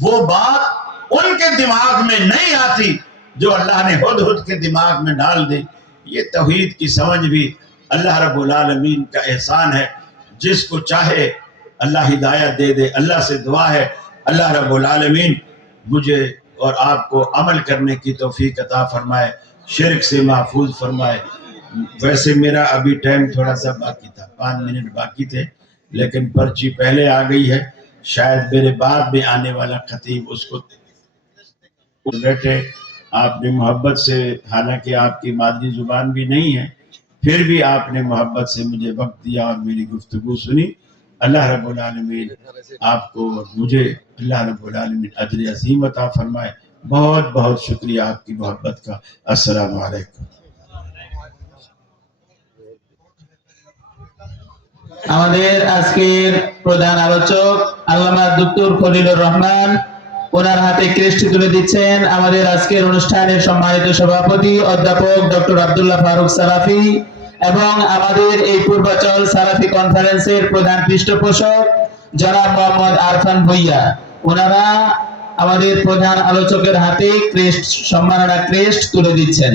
وہ بات ان کے دماغ میں نہیں آتی جو اللہ نے ہدہد کے دماغ میں ڈال دی۔ یہ توحید کی سمجھ بھی اللہ رب العالمین کا احسان ہے، جس کو چاہے اللہ ہدایت دے دے۔ اللہ سے دعا ہے اللہ رب العالمین مجھے اور آپ کو عمل کرنے کی توفیق عطا فرمائے، شرک سے محفوظ فرمائے۔ ویسے میرا ابھی ٹائم تھوڑا سا باقی تھا، 5 منٹ باقی تھے، لیکن پرچی پہلے آ گئی ہے، شاید میرے بعد میں آنے والا خطیب اس کو بیٹھے۔ آپ نے محبت سے، حالانکہ آپ کی مادری زبان بھی نہیں ہے، پھر بھی آپ نے محبت سے مجھے وقت دیا اور میری گفتگو سنی۔ اللہ رب العالمین آپ کو اور مجھے اللہ رب العالمین اجر عظیم عطا فرمائے۔ بہت بہت شکریہ آپ کی محبت کا۔ السلام علیکم۔ আমাদের আজকের প্রধান আলোচক আল্লামা ডক্টর খলিলুর রহমান, ওনার হাতে ক্রেস্ট তুলে দিচ্ছেন আমাদের আজকের অনুষ্ঠানের সম্মানিত সভাপতি অধ্যাপক ডক্টর আব্দুল্লাহ ফারুক সালাফি এবং আমাদের এই পূর্বাচল সালাফি কনফারেন্সের প্রধান পৃষ্ঠপোষক জনাব মোহাম্মদ আরফান ভুইয়া। ওনারা আমাদের প্রধান আলোচকের হাতে ক্রেস্ট, সম্মাননা ক্রেস্ট তুলে দিচ্ছেন।